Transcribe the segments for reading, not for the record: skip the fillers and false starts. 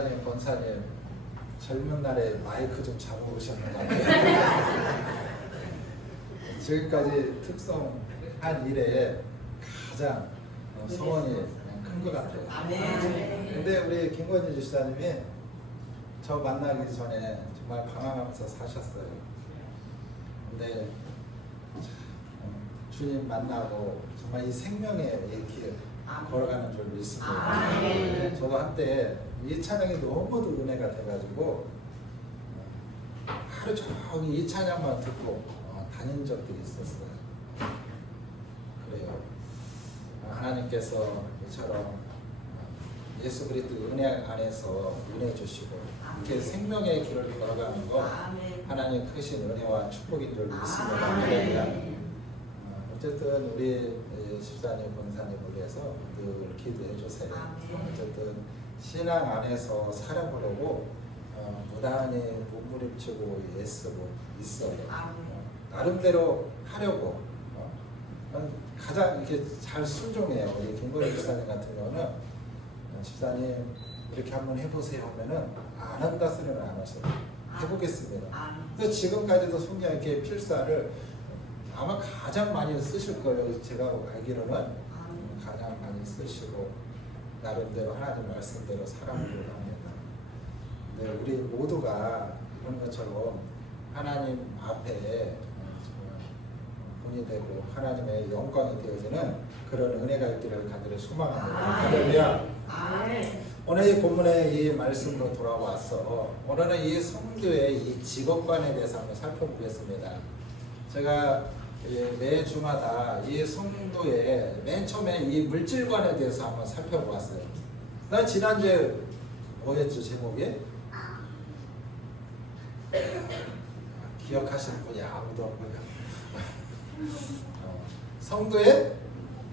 집사님, 권사님 젊은 날에 마이크 좀 잡아오셨나 봐요. 지금까지 특성한 일에 가장 소원이 큰 것 같아요. 근데 우리 김건희 집사님이 저 만나기 전에 정말 방황하면서 사셨어요. 근데 주님 만나고 정말 이 생명의 길 걸어가는 줄 믿습니다. 저도 한때 이 찬양이 너무도 은혜가 돼가지고 하루 종일 이 찬양만 듣고 다닌 적들이 있었어요. 그래요. 하나님께서 이처럼 예수 그리스도 은혜 안에서 은혜 주시고 이렇게 생명의 길을 걸어가는 것 하나님 크신 은혜와 축복인 줄 믿습니다. 어쨌든 우리 집사님, 권사님을 위해서 늘 기도해 주세요. 어쨌든 신앙 안에서 살아보려고 무단히 몸부림치고 애쓰고 있어요. 나름대로 하려고 가장 이렇게 잘 순종해요. 우리 김건희 집사님 같은 경우는 집사님 이렇게 한번 해보세요 하면은 안 한다 소리는 안 하셔요. 해보겠습니다. 그래서 지금까지도 성경 이렇게 필사를 아마 가장 많이 쓰실 거예요. 제가 알기로는 가장 많이 쓰시고 나름대로 하나님 말씀대로 살아보려고 합니다. 네, 우리 모두가 이런 것처럼 하나님 앞에 본이 되고 하나님의 영광이 되어지는 그런 은혜가 있기를 간절히 소망합니다. 할렐루야. 오늘 이 본문의 이 말씀으로 돌아와서 오늘은 이 성도의 이 직업관에 대해서 한번 살펴보겠습니다. 제가 매 주마다 이 성도의 맨 처음에 이 물질관에 대해서 한번 살펴보았어요. 난 지난주에 뭐였죠 제목이? 기억하시는 분이 아무도 없고요. 성도의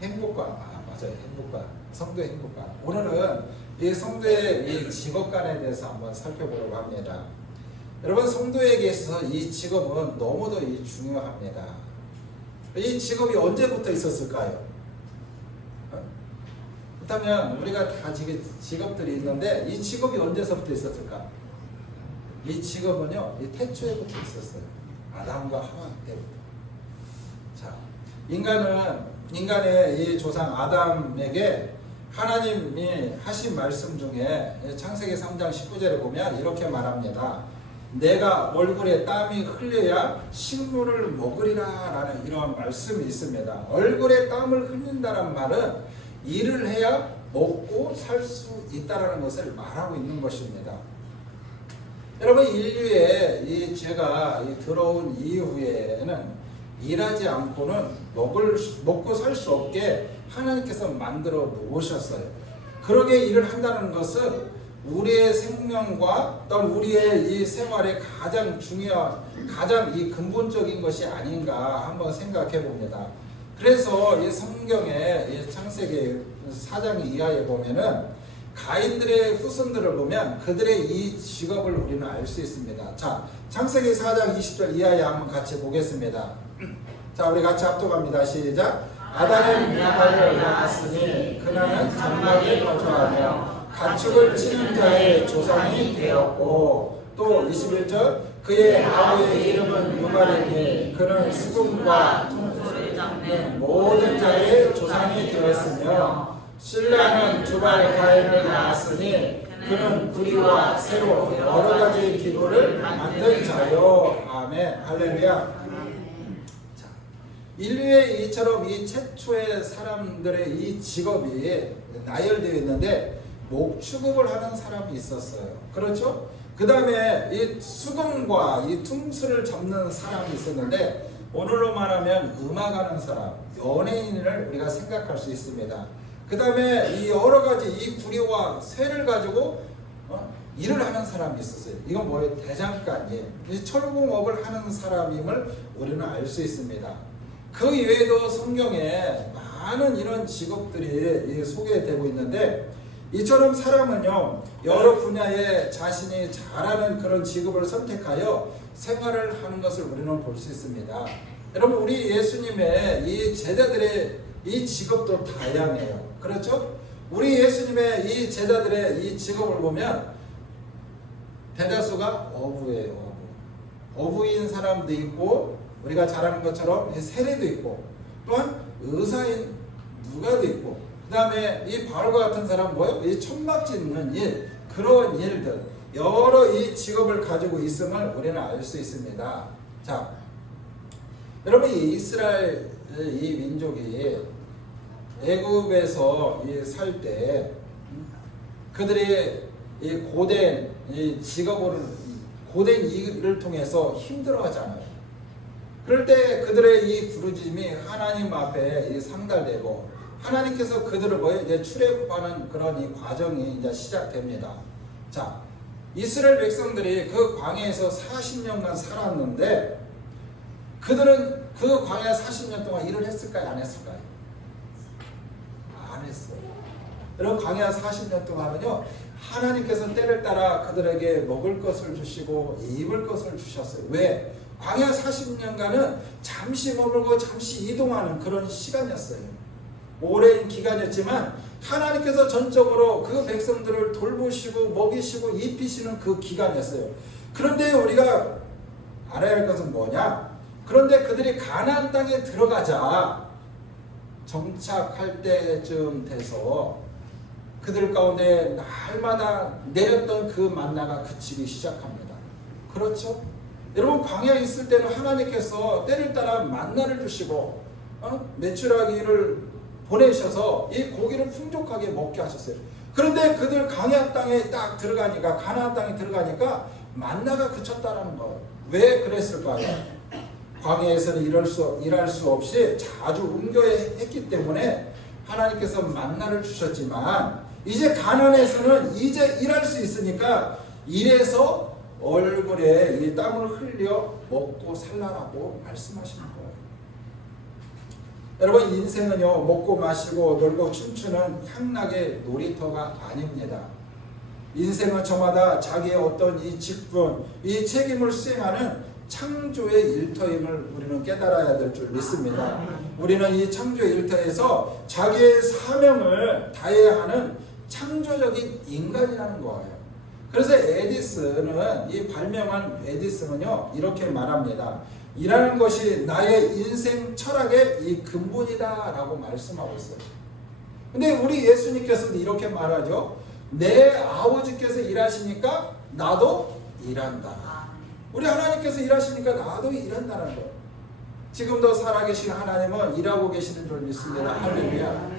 행복관. 맞아요. 행복관. 성도의 행복관. 오늘은 이 성도의 이 직업관에 대해서 한번 살펴보려고 합니다. 여러분 성도에게 있어서 이 직업은 너무도 중요합니다. 이 직업이 언제부터 있었을까요? 그렇다면 우리가 다 직업들이 있는데 이 직업이 언제서부터 있었을까? 이 직업은요, 이 태초에부터 있었어요. 아담과 하와 때부터. 자, 인간의 이 조상 아담에게 하나님이 하신 말씀 중에 창세기 3장 19절에 보면 이렇게 말합니다. 내가 얼굴에 땀이 흘려야 식물을 먹으리라 라는 이런 말씀이 있습니다. 얼굴에 땀을 흘린다는 말은 일을 해야 먹고 살 수 있다는 것을 말하고 있는 것입니다. 여러분 인류의 이 죄가 들어온 이후에는 일하지 않고는 먹고 살 수 없게 하나님께서 만들어 놓으셨어요. 그러게 일을 한다는 것은 우리의 생명과 또 우리의 이 생활에 가장 중요한, 가장 이 근본적인 것이 아닌가 한번 생각해 봅니다. 그래서 이 성경의 이 창세기 4장 이하에 보면은 가인들의 후손들을 보면 그들의 이 직업을 우리는 알 수 있습니다. 자, 창세기 4장 20절 이하에 한번 같이 보겠습니다. 자, 우리 같이 합독합니다. 시작. 아담은 미아를 낳았으니 그는 장막에 거주하며 가축을 치는 자의 조상이 되었고, 또 21절 그의 아버지의 이름은 유발이니 그는 수금과 통소를 잡는 모든 자의 조상이 되었으며, 신라는 두발 가인을 낳았으니 그는 구리와 새로 여러 가지 기구를 만든 자요. 아멘. 할렐루야. 자, 인류의 이처럼 이 최초의 사람들의 이 직업이 나열되어 있는데 목축업을 하는 사람이 있었어요. 그렇죠? 그 다음에 이 수금과 이 퉁수를 잡는 사람이 있었는데 오늘로 말하면 음악하는 사람, 연예인을 우리가 생각할 수 있습니다. 그 다음에 이 여러 가지 이 구리와 쇠를 가지고 일을 하는 사람이 있었어요. 이건 뭐예요? 대장간이에요. 이 철공업을 하는 사람임을 우리는 알 수 있습니다. 그 이외에도 성경에 많은 이런 직업들이 소개되고 있는데 이처럼 사람은요 여러 분야에 자신이 잘하는 그런 직업을 선택하여 생활을 하는 것을 우리는 볼 수 있습니다. 여러분 우리 예수님의 이 제자들의 이 직업도 다양해요. 그렇죠? 우리 예수님의 이 제자들의 이 직업을 보면 대다수가 어부예요. 어부인 사람도 있고 우리가 잘 아는 것처럼 세례도 있고 또한 의사인 누가도 있고 그 다음에 이 바울과 같은 사람 뭐예요? 이 천막 짓는 일 그런 일들 여러 이 직업을 가지고 있음을 우리는 알 수 있습니다. 자, 여러분 이 이스라엘 이 민족이 애굽에서 살 때 그들이 이 고된 이 직업을 고된 일을 통해서 힘들어하잖아요. 그럴 때 그들의 이 부르짖음이 하나님 앞에 이 상달되고 하나님께서 그들을 이제 출애굽하는 그런 이 과정이 이제 시작됩니다. 자, 이스라엘 백성들이 그 광야에서 40년간 살았는데 그들은 그 광야 40년 동안 일을 했을까요? 안 했을까요? 안 했어요. 여러분 광야 40년 동안은요 하나님께서 때를 따라 그들에게 먹을 것을 주시고 입을 것을 주셨어요. 왜? 광야 40년간은 잠시 머물고 잠시 이동하는 그런 시간이었어요. 오랜 기간이었지만 하나님께서 전적으로 그 백성들을 돌보시고 먹이시고 입히시는 그 기간이었어요. 그런데 우리가 알아야 할 것은 뭐냐? 그런데 그들이 가나안 땅에 들어가자 정착할 때쯤 돼서 그들 가운데 날마다 내렸던 그 만나가 그치기 시작합니다. 그렇죠? 여러분 광야에 있을 때는 하나님께서 때를 따라 만나를 주시고 메추라기를 보내셔서 이 고기를 풍족하게 먹게 하셨어요. 그런데 그들 광야 땅에 딱 들어가니까 가나안 땅에 들어가니까 만나가 그쳤다라는 거예요. 왜 그랬을까요? 광야에서는 일할 수 없이 자주 옮겨야 했기 때문에 하나님께서 만나를 주셨지만 이제 가나안에서는 이제 일할 수 있으니까 일해서 얼굴에 이 땀을 흘려 먹고 살라라고 말씀하시는 거예요. 여러분 인생은요 먹고 마시고 놀고 춤추는 향락의 놀이터가 아닙니다. 인생은 저마다 자기의 어떤 이 직분, 이 책임을 수행하는 창조의 일터임을 우리는 깨달아야 될 줄 믿습니다. 우리는 이 창조의 일터에서 자기의 사명을 다해야 하는 창조적인 인간이라는 거예요. 그래서 에디슨은 이 발명한 에디슨은요 이렇게 말합니다. 일하는 것이 나의 인생 철학의 이 근본이다 라고 말씀하고 있어요. 근데 우리 예수님께서도 이렇게 말하죠. 내 아버지께서 일하시니까 나도 일한다. 우리 하나님께서 일하시니까 나도 일한다는 거예요. 지금도 살아계신 하나님은 일하고 계시는 줄 믿습니다. 할렐루야.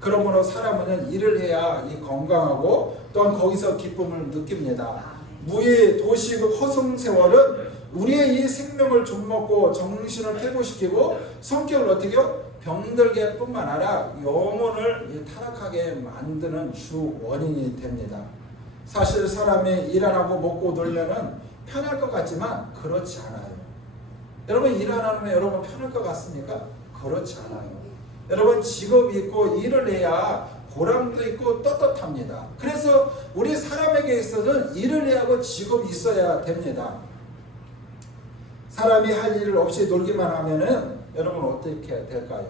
그러므로 사람은 일을 해야 이 건강하고 또한 거기서 기쁨을 느낍니다. 무의 도시고 허송세월은 우리의 이 생명을 좀먹고 정신을 회복시키고 성격을 어떻게요? 병들게 뿐만 아니라 영혼을 타락하게 만드는 주 원인이 됩니다. 사실 사람이 일 안 하고 먹고 놀면은 편할 것 같지만 그렇지 않아요. 여러분 일 안 하면 여러분 편할 것 같습니까? 그렇지 않아요. 여러분 직업이 있고 일을 해야 보람도 있고 떳떳합니다. 그래서 우리 사람에게 있어서는 일을 해야 하고 직업이 있어야 됩니다. 사람이 할 일 없이 놀기만 하면은 여러분 어떻게 될까요?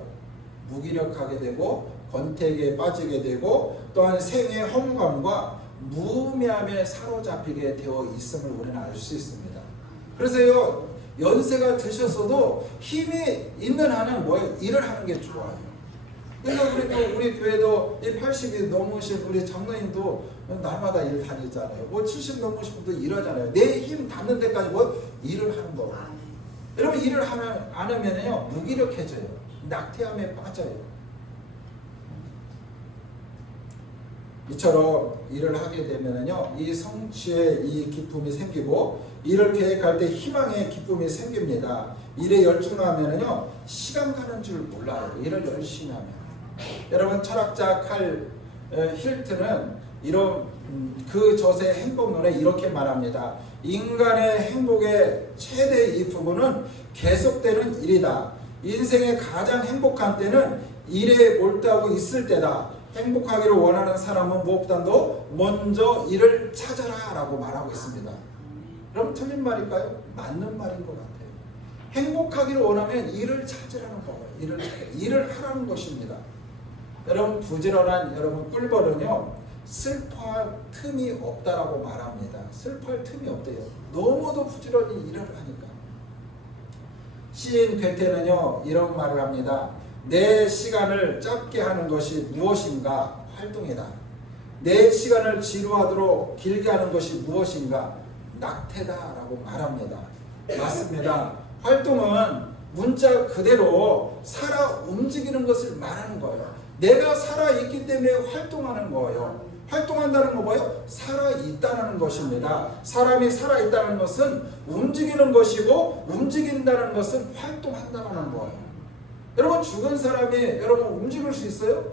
무기력하게 되고 권태기에 빠지게 되고 또한 생의 허무감과 무의미함에 사로잡히게 되어 있음을 우리는 알 수 있습니다. 그래서요 연세가 드셨어도 힘이 있는 한은 뭐예요? 일을 하는 게 좋아요. 그러니까 우리 교회도 80이 넘으신 우리 장로님도 날마다 일 다니잖아요. 70 넘으신 분도 일하잖아요. 내 힘 닿는 데까지 일을 하는 거예요. 여러분 일을 안 하면요 무기력해져요. 낙태함에 빠져요. 이처럼 일을 하게 되면요 이 성취의 이 기쁨이 생기고 일을 계획할 때 희망의 기쁨이 생깁니다. 일에 열중하면요 시간 가는 줄 몰라요. 일을 열심히 하면. 여러분 철학자 칼 힐트는 이런 그 저서의 행복론에 이렇게 말합니다. 인간의 행복의 최대 이 부분은 계속되는 일이다. 인생의 가장 행복한 때는 일에 몰두하고 있을 때다. 행복하기를 원하는 사람은 무엇보다도 먼저 일을 찾아라 라고 말하고 있습니다. 그럼 틀린 말일까요? 맞는 말인 것 같아요. 행복하기를 원하면 일을 찾으라는 거예요. 일을 하라는 것입니다. 여러분 부지런한 여러분 꿀벌은요 슬퍼할 틈이 없다라고 말합니다. 슬퍼할 틈이 없대요. 너무도 부지런히 일을 하니까. 시인 괴테는요 이런 말을 합니다. 내 시간을 짧게 하는 것이 무엇인가? 활동이다. 내 시간을 지루하도록 길게 하는 것이 무엇인가? 낙태다라고 말합니다. 맞습니다. 활동은 문자 그대로 살아 움직이는 것을 말하는 거예요. 내가 살아있기 때문에 활동하는 거예요. 활동한다는 거 뭐예요? 살아있다는 것입니다. 사람이 살아있다는 것은 움직이는 것이고 움직인다는 것은 활동한다는 거예요. 여러분 죽은 사람이 여러분 움직일 수 있어요?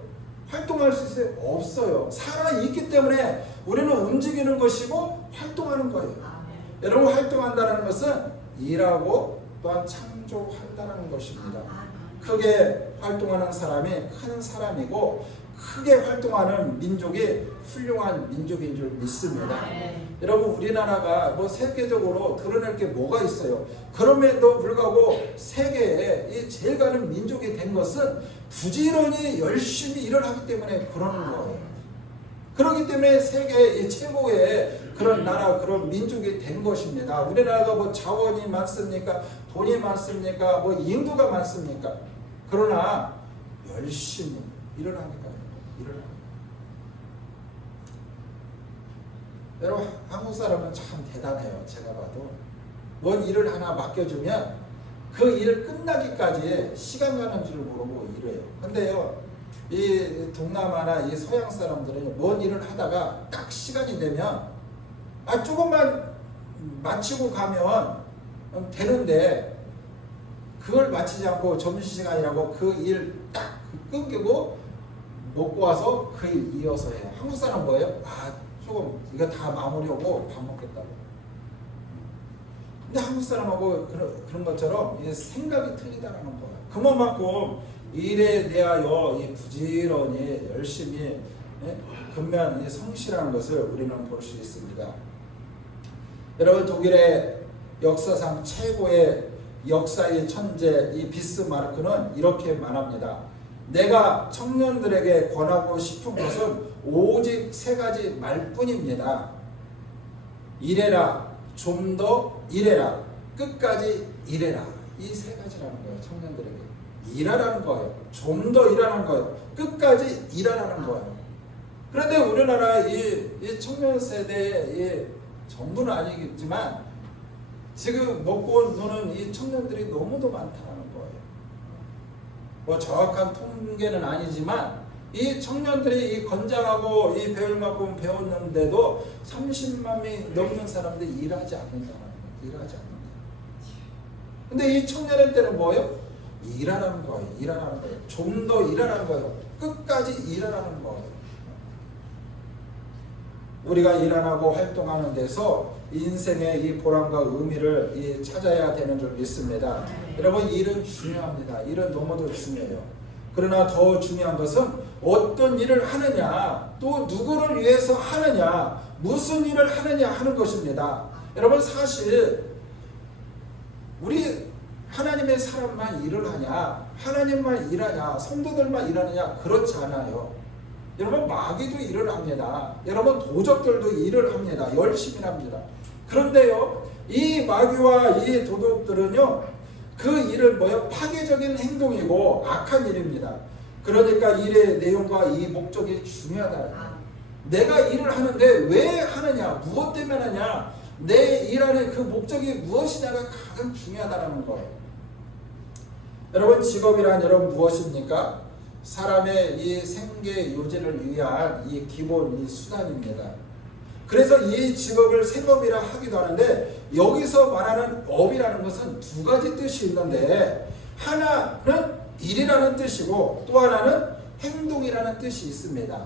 활동할 수 있어요? 없어요. 살아있기 때문에 우리는 움직이는 것이고 활동하는 거예요. 여러분 활동한다는 것은 일하고 또한 창조한다는 것입니다. 크게 활동하는 사람이 큰 사람이고 크게 활동하는 민족이 훌륭한 민족인 줄 믿습니다. 여러분 우리나라가 뭐 세계적으로 드러낼 게 뭐가 있어요? 그럼에도 불구하고 세계에 이 제일 가는 민족이 된 것은 부지런히 열심히 일을 하기 때문에 그러는 거예요. 그렇기 때문에 세계 최고의 그런 나라, 그런 민족이 된 것입니다. 우리나라가 뭐 자원이 많습니까? 돈이 많습니까? 뭐 인구가 많습니까? 그러나 열심히 일을 하니까요. 여러분 한국 사람은 참 대단해요. 제가 봐도 뭔 일을 하나 맡겨주면 그 일 끝나기까지 시간 가는 줄 모르고 일해요. 근데요 이 동남아나 이 서양 사람들은 뭔 일을 하다가 딱 시간이 되면 조금만 마치고 가면 되는데 그걸 마치지 않고 점심시간이라고 그 일 딱 끊기고 먹고 와서 그 일 이어서 해요. 한국 사람 뭐예요? 조금 이거 다 마무리하고 밥 먹겠다고. 근데 한국 사람하고 그런 것처럼 생각이 틀리다는 거예요. 그만큼 일에 대하여 부지런히 열심히 근면 성실한 것을 우리는 볼 수 있습니다. 여러분 독일의 역사상 최고의 역사의 천재 이 비스마르크는 이렇게 말합니다. 내가 청년들에게 권하고 싶은 것은 오직 세 가지 말뿐입니다. 일해라, 좀 더 일해라, 끝까지 일해라. 이 세 가지라는 거예요. 청년들에게 일하라는 거예요. 좀 더 일하라는 거예요. 끝까지 일하라는 거예요. 그런데 우리나라 이 청년 세대의 전부는 아니겠지만 지금 먹고 노는 이 청년들이 너무도 많다는 거예요. 뭐 정확한 통계는 아니지만 이 청년들이 이 건장하고 이 배울 만큼 배웠는데도 30만 명이 넘는 사람들이 일하지 않는다는 거예요. 일하지 않는다. 근데 이 청년한테는 뭐예요? 일하라는 거예요. 일하라는 거예요. 좀 더 일하라는 거예요. 끝까지 일하라는 거예요. 우리가 일 안 하고 활동하는 데서 인생의 이 보람과 의미를 찾아야 되는 줄 믿습니다. 여러분 일은 중요합니다. 일은 너무도 중요해요. 그러나 더 중요한 것은 어떤 일을 하느냐, 또 누구를 위해서 하느냐, 무슨 일을 하느냐 하는 것입니다. 여러분 사실 우리 하나님의 사람만 일을 하냐, 하나님만 일하냐, 성도들만 일하느냐 그렇지 않아요. 여러분 마귀도 일을 합니다. 여러분 도적들도 일을 합니다. 열심히 합니다. 그런데요 이 마귀와 이 도둑들은요 그 일은 뭐예요? 파괴적인 행동이고 악한 일입니다. 그러니까 일의 내용과 이 목적이 중요하다. 내가 일을 하는데 왜 하느냐, 무엇 때문에 하느냐, 내 일하는 그 목적이 무엇이냐가 가장 중요하다는 거예요. 여러분 직업이란 여러분 무엇입니까? 사람의 이 생계 유지를 위한 이 기본 이 수단입니다. 그래서 이 직업을 생업이라 하기도 하는데 여기서 말하는 업이라는 것은 두 가지 뜻이 있는데 하나는 일이라는 뜻이고 또 하나는 행동이라는 뜻이 있습니다.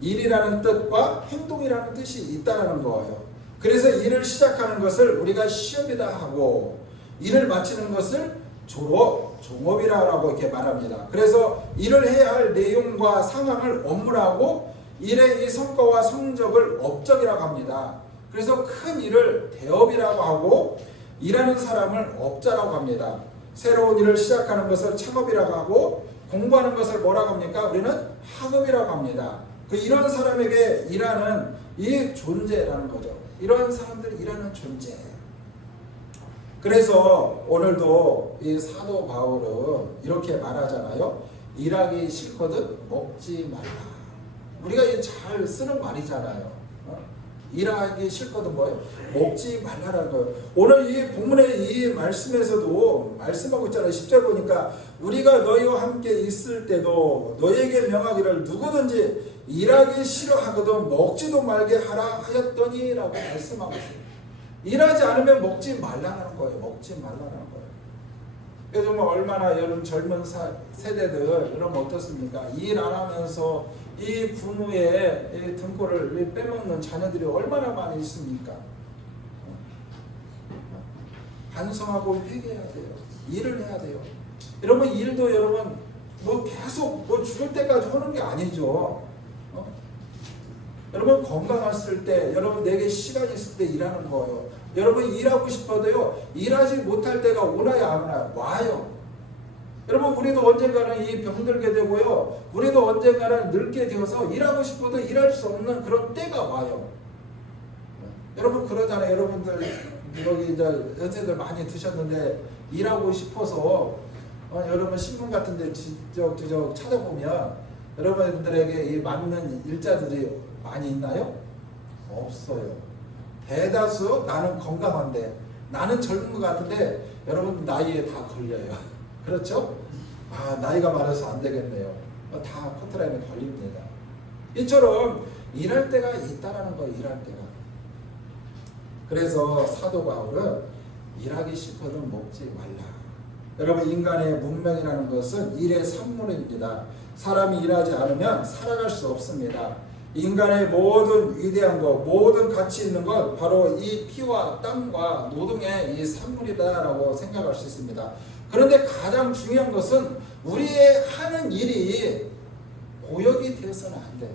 일이라는 뜻과 행동이라는 뜻이 있다는 거예요. 그래서 일을 시작하는 것을 우리가 시험이다 하고 일을 마치는 것을 졸업, 종업이라고 이렇게 말합니다. 그래서 일을 해야 할 내용과 상황을 업무라고 일의 이 성과와 성적을 업적이라고 합니다. 그래서 큰 일을 대업이라고 하고 일하는 사람을 업자라고 합니다. 새로운 일을 시작하는 것을 창업이라고 하고 공부하는 것을 뭐라고 합니까? 우리는 학업이라고 합니다. 이런 사람에게 일하는 이 존재라는 거죠. 이런 사람들 일하는 존재. 그래서 오늘도 이 사도 바울은 이렇게 말하잖아요. 일하기 싫거든 먹지 말라. 우리가 잘 쓰는 말이잖아요. 일하기 싫거든 뭐예요? 먹지 말라라는 거예요. 오늘 이 본문의 이 말씀에서도 말씀하고 있잖아요. 10절 보니까 우리가 너희와 함께 있을 때도 너희에게 명하기를 누구든지 일하기 싫어하거든 먹지도 말게 하라 하였더니 라고 말씀하고 있어요. 일하지 않으면 먹지 말라는 거예요. 먹지 말라는 거예요. 그래서 정말 얼마나 여러분 젊은 세대들 여러분 어떻습니까? 일 안 하면서 이 부모의 등골을 빼먹는 자녀들이 얼마나 많이 있습니까? 반성하고 회개해야 돼요. 일을 해야 돼요. 여러분 일도 여러분 뭐 계속 뭐 죽을 때까지 하는 게 아니죠. 여러분 건강했을 때, 여러분 내게 시간이 있을 때 일하는 거예요. 여러분 일하고 싶어도요, 일하지 못할 때가 오나요 안 오나요? 와요. 여러분 우리도 언젠가는 이 병들게 되고요, 우리도 언젠가는 늙게 되어서 일하고 싶어도 일할 수 없는 그런 때가 와요. 여러분 그러잖아요. 여러분들 여기 이제 연세들 많이 드셨는데 일하고 싶어서 여러분 신문 같은데 지적 찾아보면 여러분들에게 이 맞는 일자들이 많이 있나요? 없어요. 대다수 나는 건강한데, 나는 젊은 것 같은데 여러분 나이에 다 걸려요. 그렇죠? 나이가 많아서 안 되겠네요. 다 커트라인에 걸립니다. 이처럼 일할 때가 있다라는 거예요. 일할 때가. 그래서 사도 바울은 일하기 싫거든 먹지 말라. 여러분 인간의 문명이라는 것은 일의 산물입니다. 사람이 일하지 않으면 살아갈 수 없습니다. 인간의 모든 위대한 것, 모든 가치 있는 것 바로 이 피와 땀과 노동의 이 산물이다라고 생각할 수 있습니다. 그런데 가장 중요한 것은 우리의 하는 일이 고역이 되어서는 안 돼요.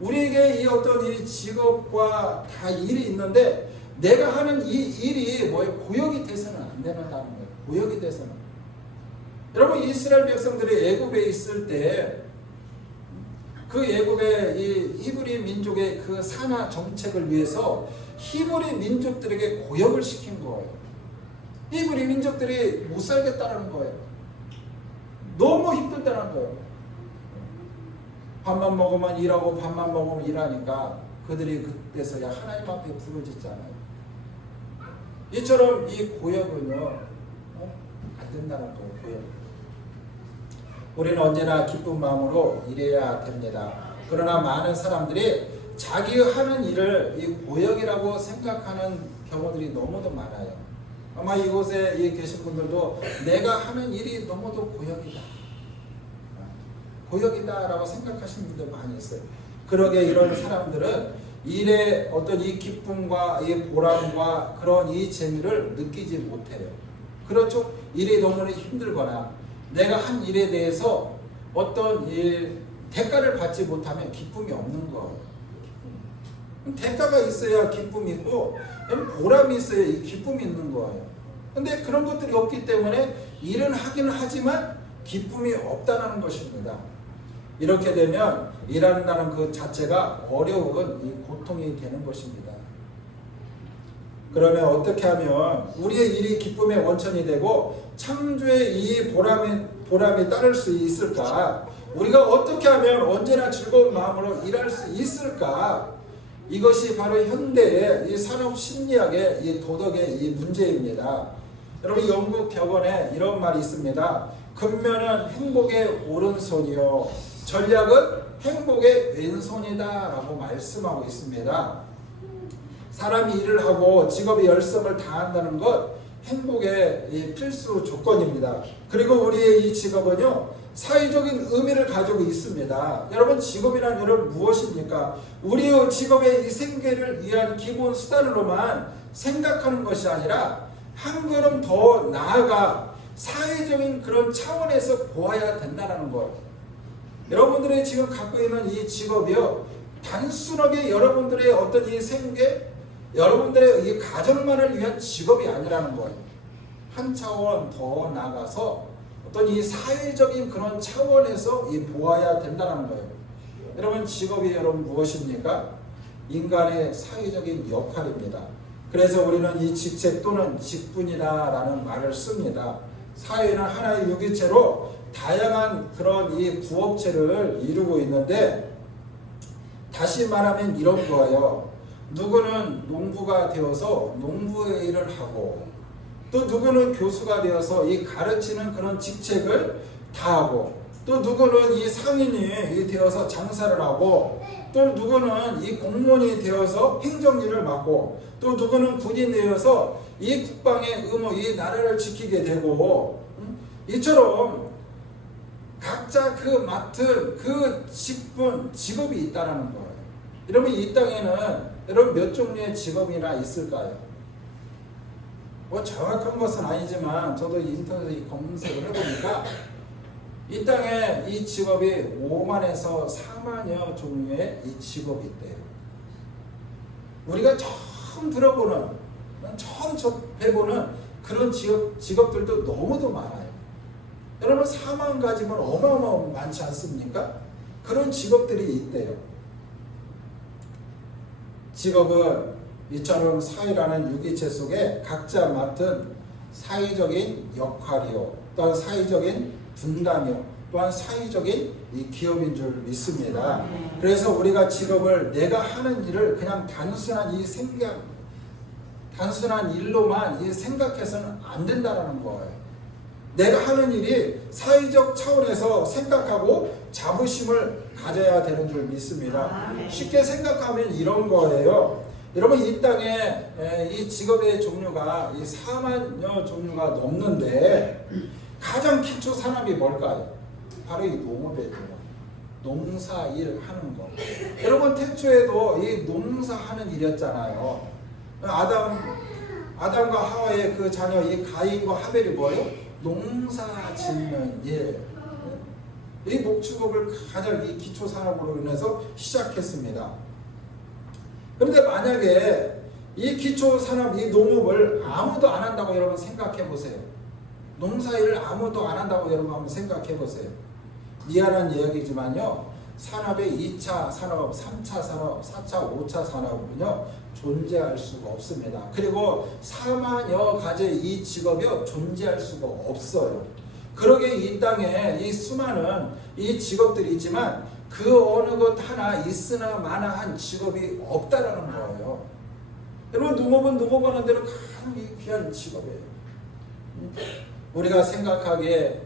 우리에게 이 어떤 이 직업과 다 일이 있는데 내가 하는 이 일이 뭐예요? 고역이 돼서는 안 된다는 거예요. 고역이 돼서는. 여러분 이스라엘 백성들이 애굽에 있을 때 그 애굽의 이 히브리 민족의 그 산하 정책을 위해서 히브리 민족들에게 고역을 시킨 거예요. 히브리 민족들이 못 살겠다는 거예요. 너무 힘들다는 거예요. 밥만 먹으면 일하고 밥만 먹으면 일하니까 그들이 그때서야 하나님 앞에 부르짖잖아요. 이처럼 이 고역은요 안 된다는 거예요. 고역. 우리는 언제나 기쁜 마음으로 일해야 됩니다. 그러나 많은 사람들이 자기 하는 일을 이 고역이라고 생각하는 경우들이 너무도 많아요. 아마 이곳에 계신 분들도 내가 하는 일이 너무도 고역이다. 고역이다라고 생각하시는 분들 많이 있어요. 그러게 이런 사람들은 일의 어떤 이 기쁨과 이 보람과 그런 이 재미를 느끼지 못해요. 그렇죠? 일이 너무 힘들거나 내가 한 일에 대해서 어떤 대가를 받지 못하면 기쁨이 없는 거예요. 대가가 있어야 기쁨이 있고 보람이 있어야 이 기쁨이 있는 거예요. 근데 그런 것들이 없기 때문에 일은 하기는 하지만 기쁨이 없다는 것입니다. 이렇게 되면 일한다는 그 자체가 어려운 이 고통이 되는 것입니다. 그러면 어떻게 하면 우리의 일이 기쁨의 원천이 되고 창조의 이 보람이 따를 수 있을까? 우리가 어떻게 하면 언제나 즐거운 마음으로 일할 수 있을까? 이것이 바로 현대의 이 산업 심리학의 이 도덕의 이 문제입니다. 여러분 영국 격언에 이런 말이 있습니다. 근면은 행복의 오른손이요 전략은 행복의 왼손이다 라고 말씀하고 있습니다. 사람이 일을 하고 직업에 열성을 다한다는 것 행복의 필수 조건입니다. 그리고 우리의 이 직업은요 사회적인 의미를 가지고 있습니다. 여러분 직업이란 여러분 무엇입니까? 우리의 직업의 이 생계를 위한 기본 수단으로만 생각하는 것이 아니라 한 걸음 더 나아가 사회적인 그런 차원에서 보아야 된다는 것. 여러분들이 지금 갖고 있는 이 직업이요 단순하게 여러분들의 어떤 이 생계, 여러분들의 이 가정만을 위한 직업이 아니라는 거예요. 한 차원 더 나가서 어떤 이 사회적인 그런 차원에서 보아야 된다는 거예요. 여러분 직업이 여러분 무엇입니까? 인간의 사회적인 역할입니다. 그래서 우리는 이 직책 또는 직분이다라는 말을 씁니다. 사회는 하나의 유기체로 다양한 그런 이 부업체를 이루고 있는데, 다시 말하면 이런 거예요. 누구는 농부가 되어서 농부의 일을 하고, 또 누구는 교수가 되어서 이 가르치는 그런 직책을 다하고, 또 누구는 이 상인이 되어서 장사를 하고, 또 누구는 이 공무원이 되어서 행정일을 맡고, 또 누구는 군인이 되어서 이 국방의 의무, 이 나라를 지키게 되고, 이처럼 각자 그 맡은 그 직분, 직업이 있다는 거예요. 여러분 이 땅에는 여러분 몇 종류의 직업이나 있을까요? 뭐 정확한 것은 아니지만 저도 인터넷에 검색을 해보니까 이 땅에 이 직업이 5만에서 4만여 종류의 이 직업이 있대요. 우리가 처음 들어보는, 처음 접해보는 그런 직업들도 너무도 많아요. 여러분 4만 가지면 어마어마하게 많지 않습니까? 그런 직업들이 있대요. 직업은 이처럼 사회라는 유기체 속에 각자 맡은 사회적인 역할이요, 또한 사회적인 분담이요, 또한 사회적인 이 기업인 줄 믿습니다. 그래서 우리가 직업을 내가 하는 일을 그냥 단순한 일로만 이 생각해서는 안 된다는 거예요. 내가 하는 일이 사회적 차원에서 생각하고 자부심을 가져야 되는 줄 믿습니다. 쉽게 생각하면 이런 거예요. 여러분 이 땅에 이 직업의 종류가 이 4만여 종류가 넘는데 가장 기초 산업이 뭘까요? 바로 이 농업이에요. 농사일 하는 거. 여러분 태초에도 이 농사하는 일이었잖아요. 아담과 하와의 그 자녀 이 가인과 하벨이 뭐예요? 농사 짓는 일. 이 목축업을 가장 이 기초 산업으로 인해서 시작했습니다. 그런데 만약에 이 기초 산업, 이 농업을 아무도 안 한다고 여러분 생각해 보세요. 농사일을 아무도 안 한다고 여러분 한번 생각해 보세요. 미안한 이야기지만요, 산업의 2차 산업, 3차 산업, 4차, 5차 산업은요 존재할 수가 없습니다. 그리고 4만여 가지의 이 직업이요 존재할 수가 없어요. 그러게 이 땅에 이 수많은 이 직업들이 있지만 그 어느 것 하나 있으나 마나한 직업이 없다라는 거예요. 여러분 농업은 농업하는 대로 가장 귀한 직업이에요. 우리가 생각하기에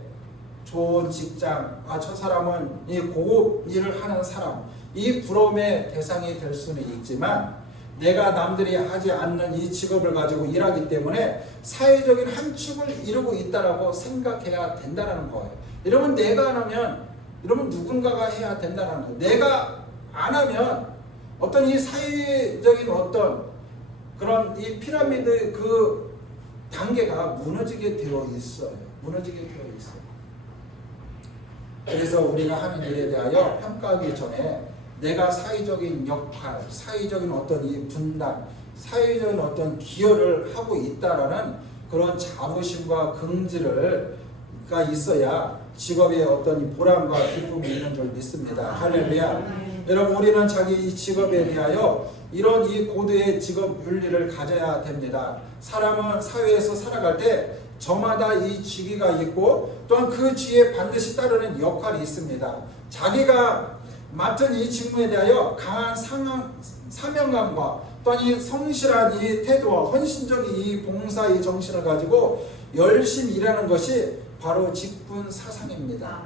좋은 직장, 저 사람은 이 고급 일을 하는 사람, 이 부러움의 대상이 될 수는 있지만 내가 남들이 하지 않는 이 직업을 가지고 일하기 때문에 사회적인 한 축을 이루고 있다라고 생각해야 된다는 거예요. 여러분 내가 안 하면 여러분 누군가가 해야 된다는 거예요. 내가 안 하면 어떤 이 사회적인 어떤 그런 이 피라미드 그 단계가 무너지게 되어 있어요. 무너지게 되어 있어요. 그래서 우리가 하는 일에 대하여 평가하기 전에 내가 사회적인 역할, 사회적인 어떤 이 분담, 사회적인 어떤 기여를 하고 있다라는 그런 자부심과 긍지가 있어야 직업의 어떤 보람과 기쁨이 있는 줄 믿습니다. 할렐루야. 여러분 우리는 자기 이 직업에 대하여 이런 이 고도의 직업 윤리를 가져야 됩니다. 사람은 사회에서 살아갈 때 저마다 이 직위가 있고 또한 그 직위에 반드시 따르는 역할이 있습니다. 자기가 맡은 이 직무에 대하여 강한 사명감과 또한 이 성실한 이 태도와 헌신적인 이 봉사의 정신을 가지고 열심히 일하는 것이 바로 직분 사상입니다.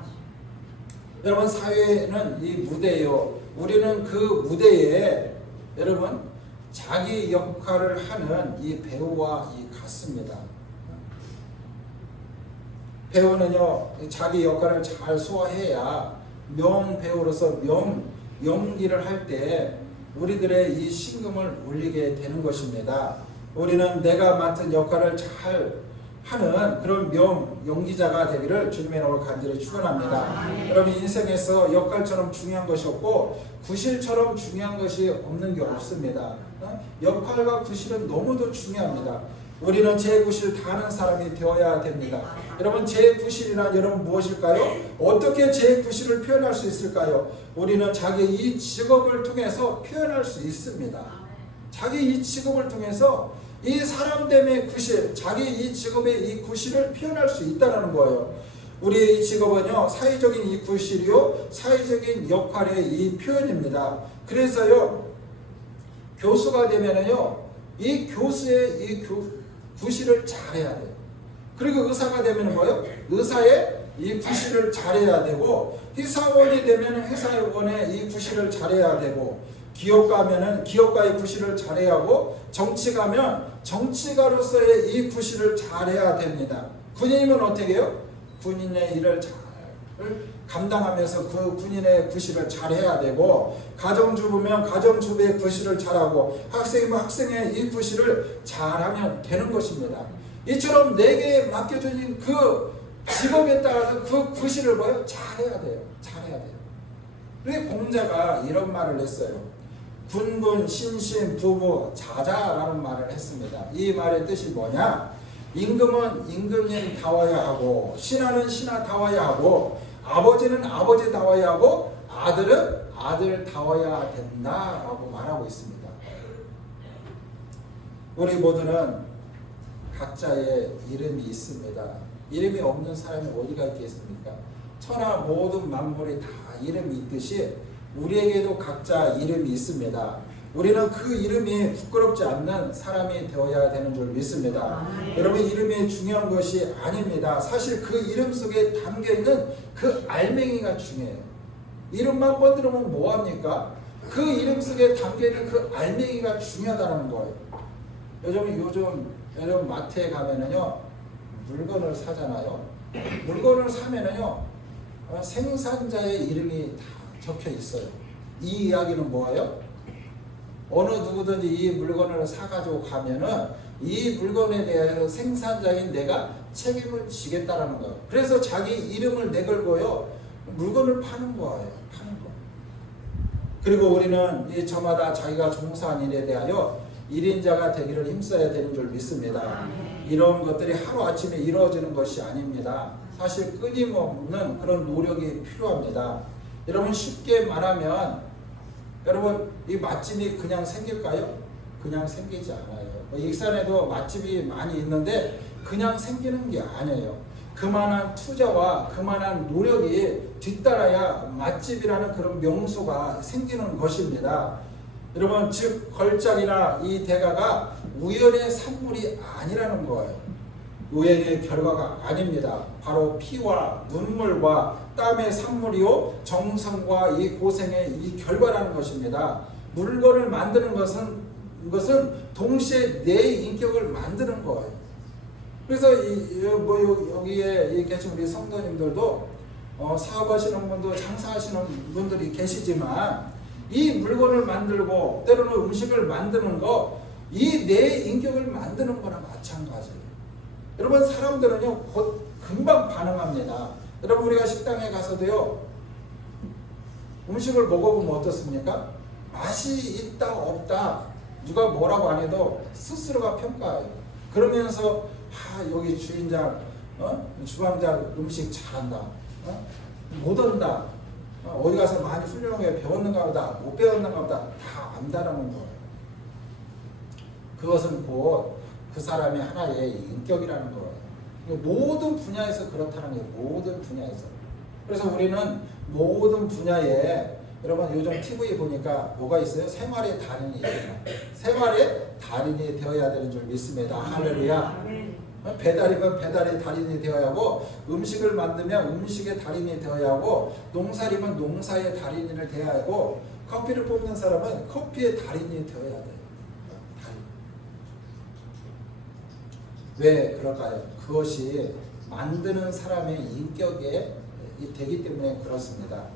여러분 사회는 이 무대예요. 우리는 그 무대에 여러분 자기 역할을 하는 이 배우와 이 같습니다. 배우는요 자기 역할을 잘 소화해야 명배우로서 연기를 할 때 우리들의 이 신금을 울리게 되는 것입니다. 우리는 내가 맡은 역할을 잘 하는 그런 연기자가 되기를 주님의 이름으로 간절히 축원합니다. 여러분 인생에서 역할처럼 중요한 것이 없고 구실처럼 중요한 것이 없는 게 없습니다. 역할과 구실은 너무도 중요합니다. 우리는 제 구실 다 아는 사람이 되어야 됩니다. 여러분 제 구실이란 여러분 무엇일까요? 어떻게 제 구실을 표현할 수 있을까요? 우리는 자기 이 직업을 통해서 표현할 수 있습니다. 자기 이 직업을 통해서 이 사람됨의 구실, 자기 이 직업의 이 구실을 표현할 수 있다는 거예요. 우리의 이 직업은요, 사회적인 이 구실이요, 사회적인 역할의 이 표현입니다. 그래서요, 교수가 되면은요, 이 교수의 이 구실을 잘해야 돼요. 그리고 의사가 되면 뭐예요? 의사의 이 구실을 잘해야 되고, 회사원이 되면 회사원의 이 구실을 잘해야 되고, 기업 가면은 기업가의 구실을 잘해야 하고, 정치 가면 정치가로서의 이 구실을 잘해야 됩니다. 군인이면 어떻게 해요? 군인의 일을 잘 감당하면서 그 군인의 구실을 잘해야 되고, 가정주부면 가정주부의 구실을 잘하고, 학생이면 학생의 이 구실을 잘하면 되는 것입니다. 이처럼 내게 맡겨진 그 직업에 따라서 그 구실을 뭐예요? 잘해야 돼요. 잘해야 돼요. 그래서 공자가 이런 말을 했어요. 군군 신신 부부 자자라는 말을 했습니다. 이 말의 뜻이 뭐냐? 임금은 임금님 다워야 하고, 신하는 신하 다워야 하고, 아버지는 아버지 다워야 하고, 아들은 아들 다워야 된다라고 말하고 있습니다. 우리 모두는 각자의 이름이 있습니다. 이름이 없는 사람이 어디가 있겠습니까? 천하 모든 만물이 다 이름이 있듯이 우리에게도 각자 이름이 있습니다. 우리는 그 이름이 부끄럽지 않는 사람이 되어야 되는 줄 믿습니다. 여러분 이름이 중요한 것이 아닙니다. 사실 그 이름 속에 담겨있는 그 알맹이가 중요해요. 이름만 뻗으면 뭐합니까? 그 이름 속에 담겨있는 그 알맹이가 중요하다는 거예요. 요즘 여러분 마트에 가면은요, 물건을 사잖아요. 물건을 사면은요, 생산자의 이름이 다 적혀 있어요. 이 이야기는 뭐예요? 어느 누구든지 이 물건을 사가지고 가면은 이 물건에 대해서 생산자인 내가 책임을 지겠다라는 거예요. 그래서 자기 이름을 내걸고요, 물건을 파는 거예요. 파는 거. 그리고 우리는 이 저마다 자기가 종사한 일에 대하여 1인자가 되기를 힘써야 되는 줄 믿습니다. 이런 것들이 하루아침에 이루어지는 것이 아닙니다. 사실 끊임없는 그런 노력이 필요합니다. 여러분 쉽게 말하면, 여러분 이 맛집이 그냥 생길까요? 그냥 생기지 않아요. 익산에도 맛집이 많이 있는데 그냥 생기는 게 아니에요. 그만한 투자와 그만한 노력이 뒤따라야 맛집이라는 그런 명소가 생기는 것입니다. 여러분 즉 걸작이나 이 대가가 우연의 산물이 아니라는 거예요. 우연의 결과가 아닙니다. 바로 피와 눈물과 땀의 산물이요 정성과 이 고생의 이 결과라는 것입니다. 물건을 만드는 것은 동시에 내 인격을 만드는 거예요. 그래서 여기에 계신 우리 성도님들도 사업하시는 분도 장사하시는 분들이 계시지만, 이 물건을 만들고 때로는 음식을 만드는 거, 이 내 인격을 만드는 거나 마찬가지예요. 여러분 사람들은요 곧 금방 반응합니다. 여러분 우리가 식당에 가서도요 음식을 먹어보면 어떻습니까? 맛이 있다 없다 누가 뭐라고 안 해도 스스로가 평가해요. 그러면서 여기 주인장, 주방장 음식 잘한다, 못 온다, 어디 가서 많이 훌륭하게 배웠는가 보다, 못 배웠는가 보다 다 안다라는 거예요. 그것은 곧 그 사람의 하나의 인격이라는 거예요. 모든 분야에서 그렇다는 거예요. 모든 분야에서. 그래서 우리는 모든 분야에, 여러분 요즘 TV 보니까 뭐가 있어요? 생활의 달인이 있어요. 생활의 달인이 되어야 되는 줄 믿습니다. 할렐루야. 배달이면 배달의 달인이 되어야 하고, 음식을 만들면 음식의 달인이 되어야 하고, 농사리면 농사의 달인을 되어야 하고, 커피를 뽑는 사람은 커피의 달인이 되어야 돼요. 왜 그럴까요? 그것이 만드는 사람의 인격에 되기 때문에 그렇습니다.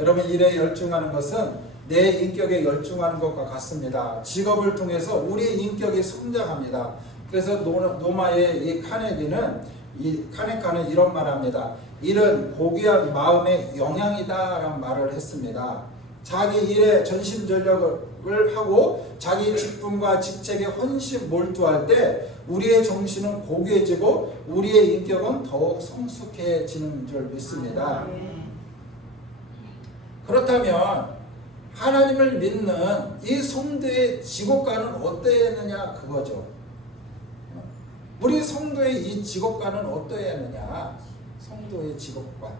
여러분 일에 열중하는 것은 내 인격에 열중하는 것과 같습니다. 직업을 통해서 우리의 인격이 성장합니다. 그래서 노마의 이 카네카는 이런 말합니다. 일은 고귀한 마음의 영향이다라는 말을 했습니다. 자기 일에 전심전력을 하고 자기 직분과 직책에 헌신 몰두할 때 우리의 정신은 고귀해지고 우리의 인격은 더욱 성숙해지는 줄 믿습니다. 그렇다면 하나님을 믿는 이 성도의 직업관은 어떠했느냐 그거죠. 우리 성도의 이 직업관은 어떠했느냐. 성도의 직업관.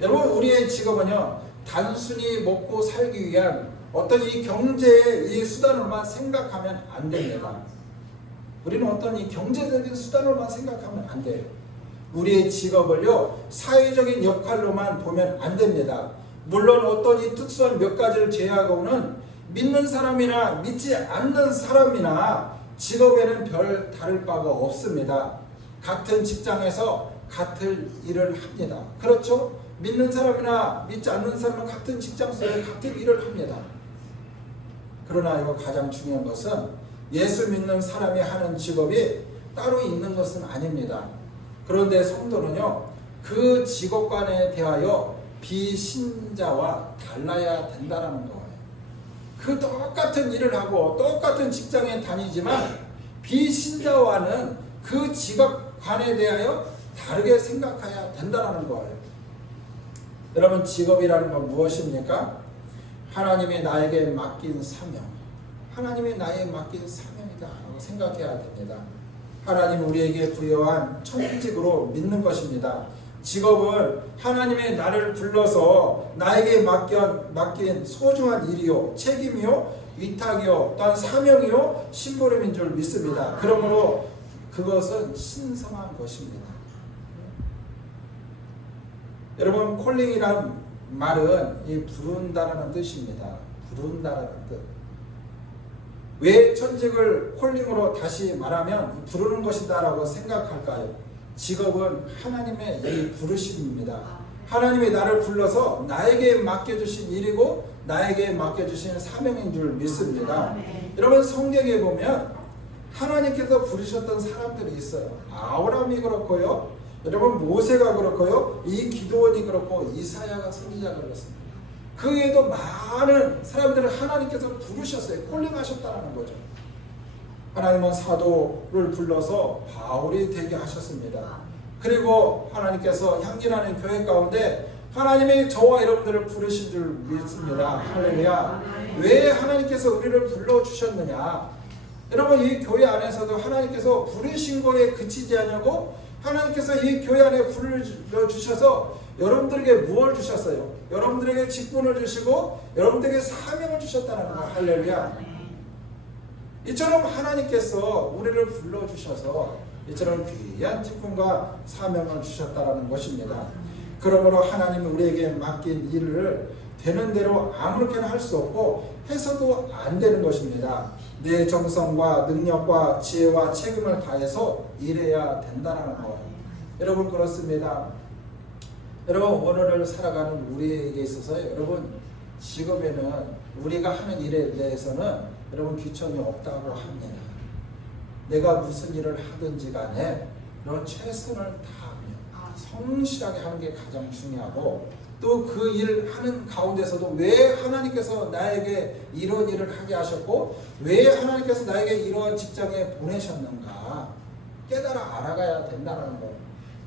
여러분 우리의 직업은요 단순히 먹고 살기 위한 어떤 이 경제의 이 수단으로만 생각하면 안 됩니다. 우리는 어떤 이 경제적인 수단으로만 생각하면 안 돼요. 우리의 직업을요 사회적인 역할로만 보면 안 됩니다. 물론 어떤 이 특수한 몇 가지를 제외하고는 믿는 사람이나 믿지 않는 사람이나 직업에는 별 다를 바가 없습니다. 같은 직장에서 같은 일을 합니다. 그렇죠? 믿는 사람이나 믿지 않는 사람은 같은 직장 속에 같은 일을 합니다. 그러나 이거 가장 중요한 것은 예수 믿는 사람이 하는 직업이 따로 있는 것은 아닙니다. 그런데 성도는요 그 직업관에 대하여 비신자와 달라야 된다는 거예요. 그 똑같은 일을 하고 똑같은 직장에 다니지만 비신자와는 그 직업관에 대하여 다르게 생각해야 된다는 거예요. 여러분 직업이라는 건 무엇입니까? 하나님이 나에게 맡긴 사명, 하나님이 나에게 맡긴 사명이다 라고 생각해야 됩니다. 하나님이 우리에게 부여한 천직으로 믿는 것입니다. 직업은 하나님의 나를 불러서 나에게 맡긴 소중한 일이요 책임이요 위탁이요 또한 사명이요 심부름인 줄 믿습니다. 그러므로 그것은 신성한 것입니다. 여러분 콜링이란 말은 이 부른다라는 뜻입니다. 부른다라는 뜻. 왜 천직을 콜링으로 다시 말하면 부르는 것이다 라고 생각할까요? 직업은 하나님의 이 부르심입니다. 하나님이 나를 불러서 나에게 맡겨주신 일이고 나에게 맡겨주신 사명인 줄 믿습니다. 여러분 성경에 보면 하나님께서 부르셨던 사람들이 있어요. 아브라함이 그렇고요. 여러분 모세가 그렇고요. 이 기도원이 그렇고 이사야가 선지자가 그렇습니다. 그 외에도 많은 사람들을 하나님께서 부르셨어요. 콜링하셨다는 거죠. 하나님은 사도를 불러서 바울이 되게 하셨습니다. 그리고 하나님께서 향기나는 교회 가운데 하나님이 저와 여러분들을 부르신 줄 믿습니다. 할렐루야. 왜 하나님께서 우리를 불러주셨느냐. 여러분 이 교회 안에서도 하나님께서 부르신 거에 그치지 않냐고 하나님께서 이 교회 안에 불러주셔서 여러분들에게 무엇을 주셨어요? 여러분들에게 직분을 주시고 여러분들에게 사명을 주셨다는 거예요. 할렐루야. 이처럼 하나님께서 우리를 불러주셔서 이처럼 귀한 직분과 사명을 주셨다는 것입니다. 그러므로 하나님이 우리에게 맡긴 일을 되는 대로 아무렇게나 할 수 없고 해서도 안 되는 것입니다. 내 정성과 능력과 지혜와 책임을 다해서 일해야 된다는 거예요. 여러분 그렇습니다. 여러분 오늘을 살아가는 우리에게 있어서 여러분 직업에는 우리가 하는 일에 대해서는 여러분 귀천이 없다고 합니다. 내가 무슨 일을 하든지 간에 이런 최선을 다하며 성실하게 하는 게 가장 중요하고 또 그 일을 하는 가운데서도 왜 하나님께서 나에게 이런 일을 하게 하셨고 왜 하나님께서 나에게 이러한 직장에 보내셨는가 깨달아 알아가야 된다는 것.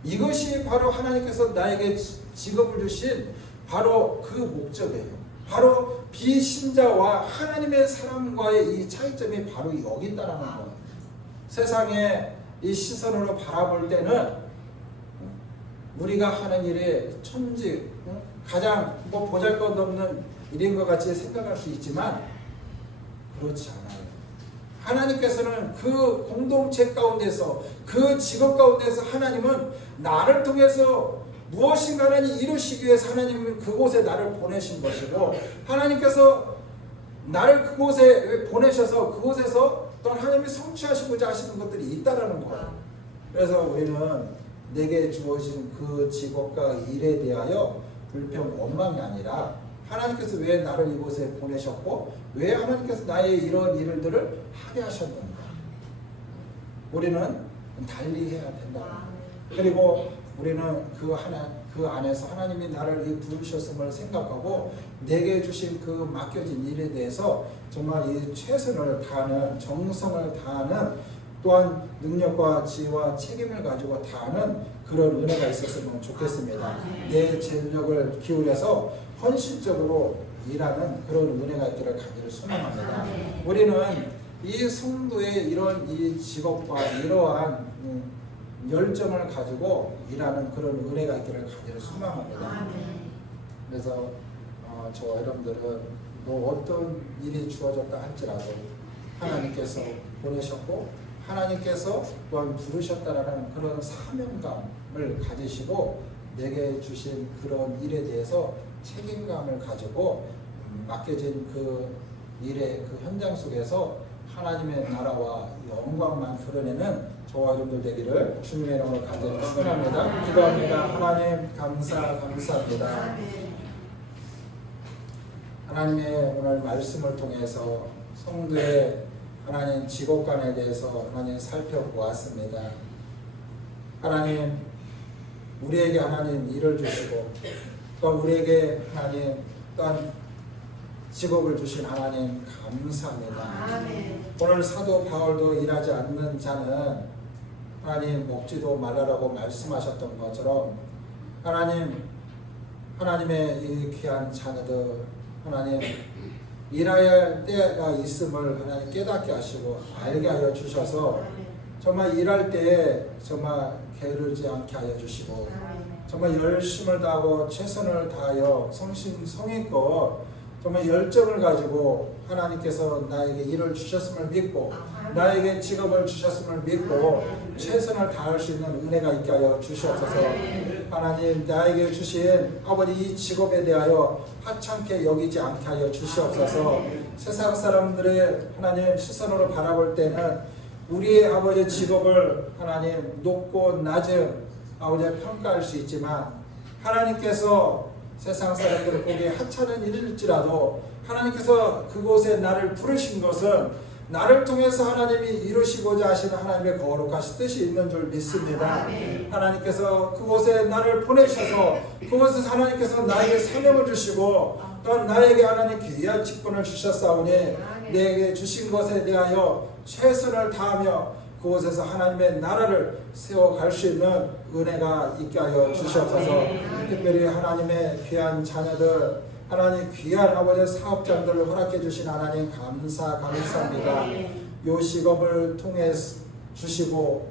이것이 바로 하나님께서 나에게 직업을 주신 바로 그 목적이에요. 바로 비신자와 하나님의 사람과의 이 차이점이 바로 여기 있다는 거예요. 세상의 이 시선으로 바라볼 때는 우리가 하는 일이 천직, 가장 보잘것없는 일인 것 같이 생각할 수 있지만 그렇지 않아요. 하나님께서는 그 공동체 가운데서 그 직업 가운데서 하나님은 나를 통해서 무엇인가를 이루시기 위해서 하나님은 그곳에 나를 보내신 것이고 하나님께서 나를 그곳에 보내셔서 그곳에서 또 하나님이 성취하시고자 하시는 것들이 있다라는 거예요. 그래서 우리는 내게 주어진 그 직업과 일에 대하여 불평 원망이 아니라 하나님께서 왜 나를 이곳에 보내셨고 왜 하나님께서 나의 이런 일들을 하게 하셨는가 우리는 달리 해야 된다. 그리고 우리는 그 안에서 하나님이 나를 부르셨음을 생각하고 내게 주신 그 맡겨진 일에 대해서 정말 이 최선을 다하는, 정성을 다하는, 또한 능력과 지혜와 책임을 가지고 다하는 그런 은혜가 있었으면 좋겠습니다. 내 전력을 기울여서 헌신적으로 일하는 그런 은혜가 있기를 간절히 소망합니다. 우리는 이 성도의 이런 이 직업과 이러한 열정을 가지고 일하는 그런 은혜가 있기를 간절히 소망합니다. 그래서 저와 여러분들은 뭐 어떤 일이 주어졌다 할지라도 하나님께서 보내셨고 하나님께서 또한 부르셨다라는 그런 사명감을 가지시고 내게 주신 그런 일에 대해서 책임감을 가지고 맡겨진 그 일의 그 현장 속에서 하나님의 나라와 영광만 드러내는 저와 여러분들 되기를 주님의 이름으로 간절히 축원합니다. 기도합니다. 하나님 감사합니다. 하나님의 오늘 말씀을 통해서 성도의 하나님 직업관에 대해서 하나님 살펴보았습니다. 하나님 우리에게 하나님 일을 주시고 또 우리에게 하나님 또한 직업을 주신 하나님 감사합니다. 오늘 사도 바울도 일하지 않는 자는 하나님 먹지도 말라라고 말씀하셨던 것처럼 하나님의 이 귀한 자녀들 하나님 일해야 할 때가 있음을 하나님 깨닫게 하시고 알게 하여 주셔서 정말 일할 때에 정말 게으르지 않게 하여 주시고 정말 열심을 다하고 최선을 다하여 성심성의껏 정말 열정을 가지고 하나님께서 나에게 일을 주셨음을 믿고 나에게 직업을 주셨음을 믿고 최선을 다할 수 있는 은혜가 있게 하여 주시옵소서. 하나님 나에게 주신 아버지 이 직업에 대하여 하찮게 여기지 않게 하여 주시옵소서. 세상 사람들의 하나님 시선으로 바라볼 때는 우리의 아버지 직업을 하나님 높고 낮은 아버지 평가할 수 있지만 하나님께서 세상 사람들을 보기에 하찮은 일일지라도 하나님께서 그곳에 나를 부르신 것은 나를 통해서 하나님이 이루시고자 하시는 하나님의 거룩하신 뜻이 있는 줄 믿습니다. 하나님께서 그곳에 나를 보내셔서 그곳에서 하나님께서 나에게 사명을 주시고 또한 나에게 하나님 귀한 직분을 주셨사오니 내게 주신 것에 대하여 최선을 다하며 그곳에서 하나님의 나라를 세워갈 수 있는 은혜가 있게 하여 주시옵소서. 특별히 하나님의 귀한 자녀들 하나님 귀한 아버지 사업장들을 허락해 주신 하나님 감사합니다. 요 직업을 통해 주시고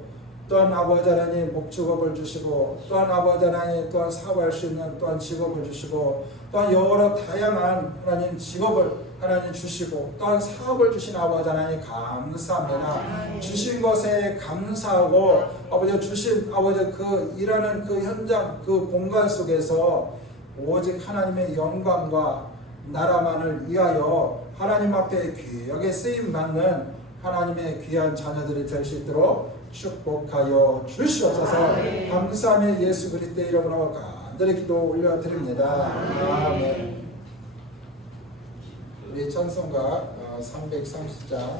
또한 아버지 하나님 목축업을 주시고 또한 아버지 하나님 또한 사업할 수 있는 또한 직업을 주시고 또한 여러 다양한 하나님 직업을 하나님 주시고 또한 사업을 주신 아버지 하나님 감사합니다. 주신 것에 감사하고 아버지 주신 아버지 그 일하는 그 현장 그 공간 속에서 오직 하나님의 영광과 나라만을 위하여 하나님 앞에 귀하게 쓰임받는 하나님의 귀한 자녀들이 될 수 있도록 축복하여 주시옵소서. 감사하며 예수 그리스도의 이름으로 간절히 기도 올려드립니다. 아멘. 우리 찬송가 330장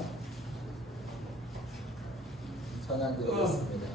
찬양 드리겠습니다.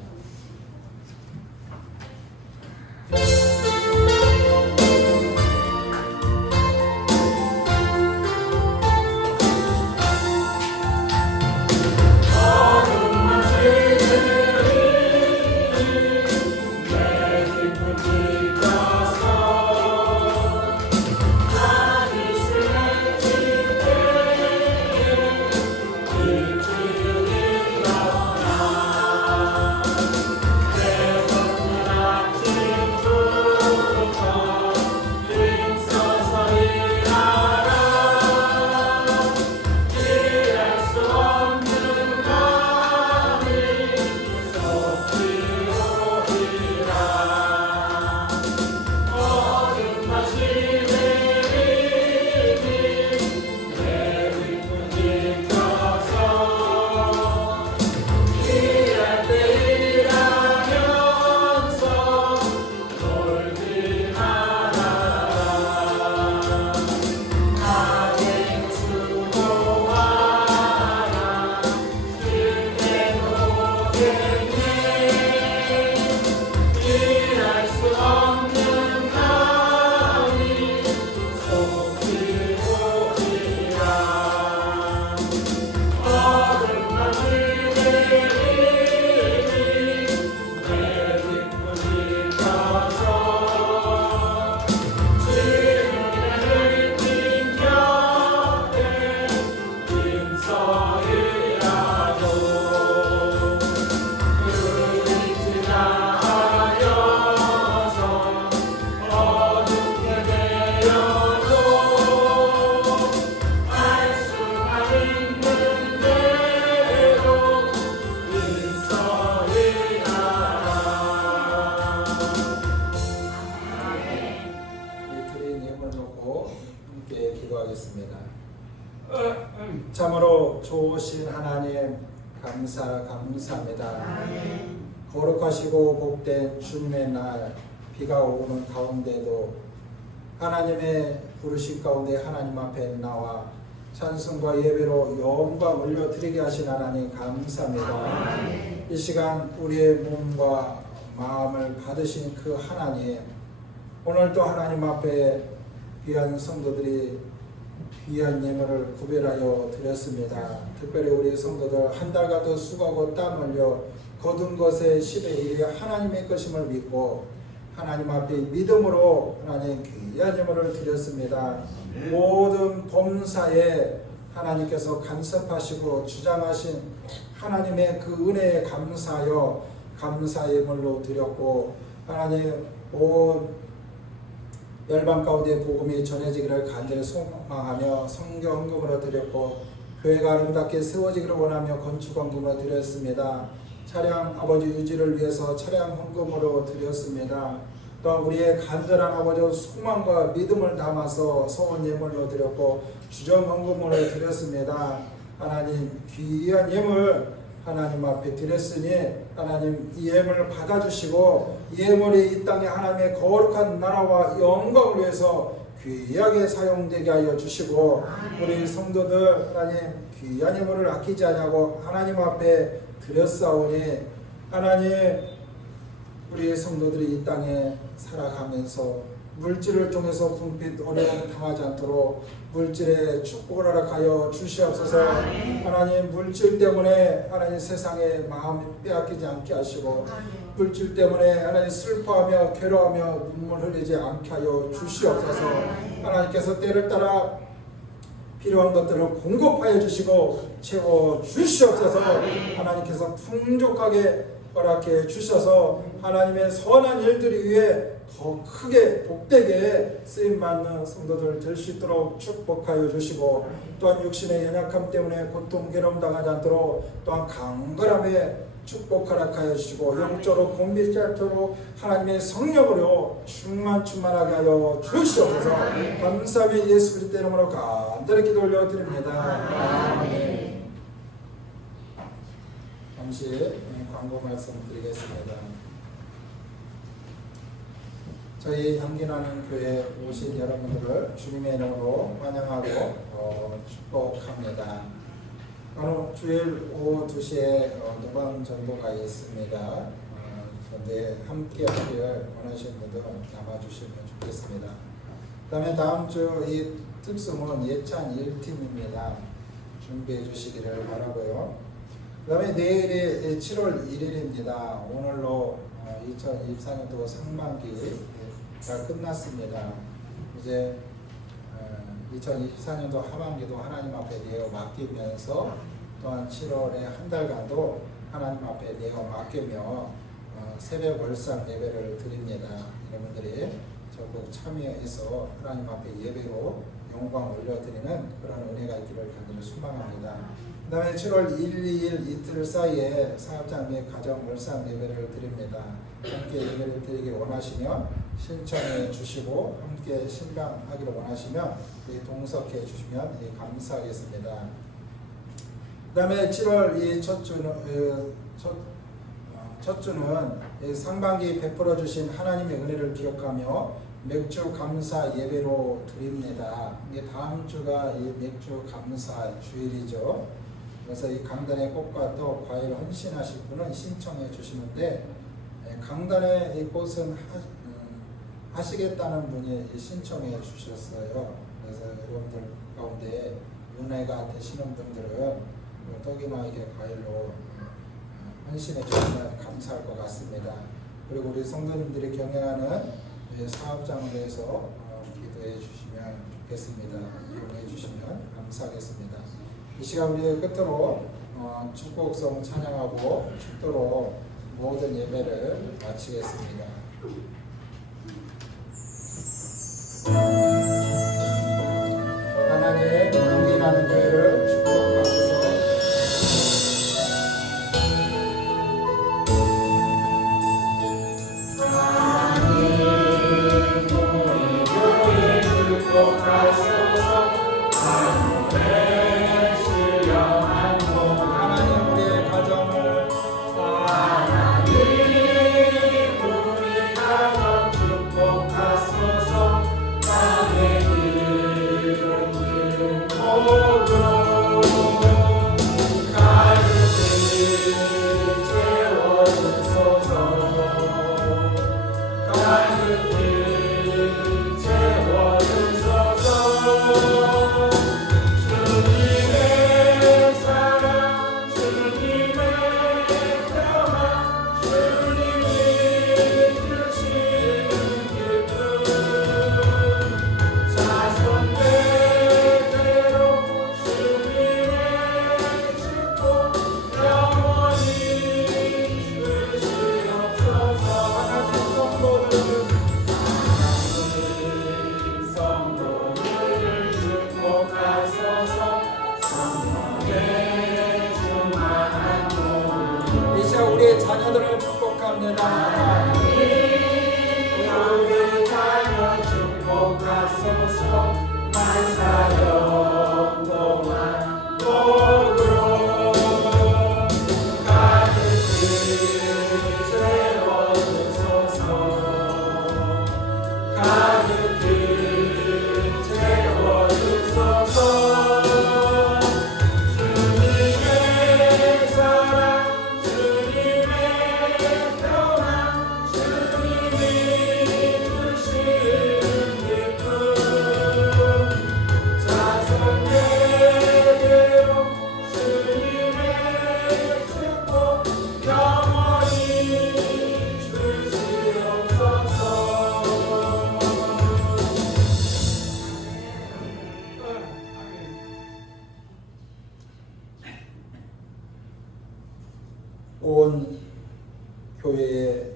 좋으신 하나님 감사합니다. 거룩하시고 복된 주님의 날 비가 오는 가운데도 하나님의 부르심 가운데 하나님 앞에 나와 찬송과 예배로 영광 올려드리게 하신 하나님 감사합니다. 이 시간 우리의 몸과 마음을 받으신 그 하나님, 오늘도 하나님 앞에 귀한 성도들이 귀한 예물을 구별하여 드렸습니다. 특별히 우리 성도들 한 달간도 수고하고 땀 흘려 거둔 것의 10의 1이 하나님의 것임을 믿고 하나님 앞에 믿음으로 하나님 귀한 예물을 드렸습니다. 모든 범사에 하나님께서 간섭하시고 주장하신 하나님의 그 은혜에 감사하여 감사 예물로 드렸고, 하나님 온 열방 가운데 복음이 전해지기를 간절히 소망하며 성경 헌금으로 드렸고, 교회가 아름답게 세워지기를 원하며 건축 헌금으로 드렸습니다. 차량 아버지 유지를 위해서 차량 헌금으로 드렸습니다. 또한 우리의 간절한 아버지 소망과 믿음을 담아서 소원 예물로 드렸고 주정 헌금으로 드렸습니다. 하나님 귀한 예물 하나님 앞에 드렸으니 하나님 이 예물을 받아주시고 이 예물이 이 땅에 하나님의 거룩한 나라와 영광을 위해서 귀하게 사용되게 하여 주시고, 우리 성도들 하나님 귀한 예물을 아끼지 아니하고 하나님 앞에 드렸사오니 하나님 우리 성도들이 이 땅에 살아가면서 물질을 통해서 궁핍 어려움을 당하지 않도록 물질에 축복을 허락하여 주시옵소서. 하나님 물질 때문에 하나님 세상에 마음이 빼앗기지 않게 하시고 물질 때문에 하나님 슬퍼하며 괴로워하며 눈물 흘리지 않게 하여 주시옵소서. 하나님께서 때를 따라 필요한 것들을 공급하여 주시고 채워 주시옵소서. 하나님께서 풍족하게 허락해 주셔서 하나님의 선한 일들을 위해 더 크게 복되게 쓰임받는 성도들 될 수 있도록 축복하여 주시고, 또한 육신의 연약함 때문에 고통 괴로움 당하지 않도록 또한 강건함에 축복 허락하여 주시고 영적으로 공비치 않도록 하나님의 성령으로 충만하게 하여 주시옵소서. 감사하며 예수 그리스도 이름으로 간절히 기도 올려드립니다. 아멘. 잠시 광고 말씀 드리겠습니다. 저희 향기나는 교회 오신 여러분들을 주님의 이름으로 환영하고 축복합니다. 오늘 주일 오후 2시에 노방 전도가 있습니다. 그런데 함께 하기를 원하시는 분들 남아주시면 좋겠습니다. 그 다음에 다음 주 이 특성은 예찬 1팀입니다. 준비해 주시기를 바라고요. 그 다음에 내일이 7월 1일입니다. 오늘로 2024년도 상반기가 끝났습니다. 이제 2024년도 하반기도 하나님 앞에 내어 맡기면서 또한 7월에 한 달간도 하나님 앞에 내어 맡기며 새벽 월상 예배를 드립니다. 여러분들이 적극 참여해서 하나님 앞에 예배로 영광 올려드리는 그런 은혜가 있기를 간절히 소망합니다. 그 다음에 7월 1, 2일 이틀 사이에 사업장 및 가정 월상 예배를 드립니다. 함께 예배를 드리기 원하시면 신청해 주시고 함께 신방하기를 원하시면 동석해 주시면 감사하겠습니다. 그 다음에 7월 이 첫 주는 상반기 베풀어 주신 하나님의 은혜를 기억하며 맥주 감사 예배로 드립니다. 이게 다음 주가 이 맥주 감사 주일이죠. 그래서 이 강단의 꽃과 또 과일 헌신하실 분은 신청해 주시는데, 강단의 이 꽃은 하시겠다는 분이 신청해 주셨어요. 그래서 여러분들 가운데 은혜가 되시는 분들은 떡이나 이게 과일로 헌신해 주시면 감사할 것 같습니다. 그리고 우리 성도님들이 경영하는 사업장을 위해서 기도해 주시면 좋겠습니다. 이용해 주시면 감사하겠습니다. 이 시간 우리 끝으로 축복성 찬양하고 축도로 모든 예배를 마치겠습니다. 하나님의 강인하는 교회를 축복하면서 축복하소서. 하늘에 신령한 이제 우리의 자녀들을 축복합니다. 우리 자녀 축복하소서. 만사형 동안 복으로 가득히 채워주소서. 가득히 채워주소서. 주님의 사랑, 주님의 평안, 주님이 주시는 기쁨, 자손 대대로 주님의 축복 영원히 주시옵소서. 온 교회의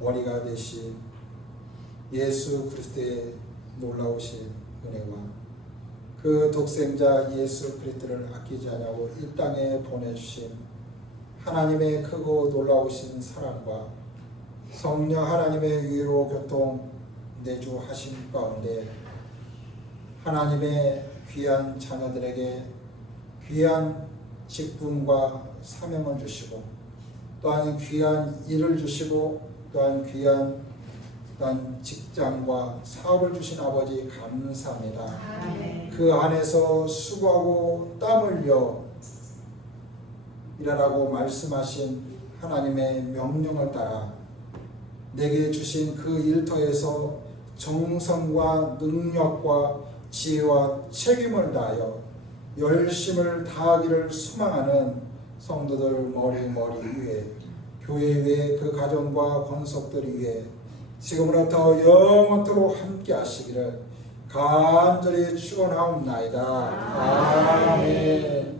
원리가 되신 예수 그리스도의 놀라우신 은혜와 그 독생자 예수 그리스도를 아끼지 않냐고 이 땅에 보내주신 하나님의 크고 놀라우신 사랑과 성령 하나님의 위로 교통 내주하심 가운데 하나님의 귀한 자녀들에게 귀한 직분과 사명을 주시고 또한 귀한 일을 주시고 또한 귀한 직장과 사업을 주신 아버지 감사합니다. 그 안에서 수고하고 땀 흘려 일하라고 말씀하신 하나님의 명령을 따라 내게 주신 그 일터에서 정성과 능력과 지혜와 책임을 다하여 열심을 다하기를 소망하는 성도들 머리 위에 교회 위에 그 가정과 권속들 위에 지금으로부터 영원토록 함께 하시기를 간절히 축원하옵나이다. 아멘.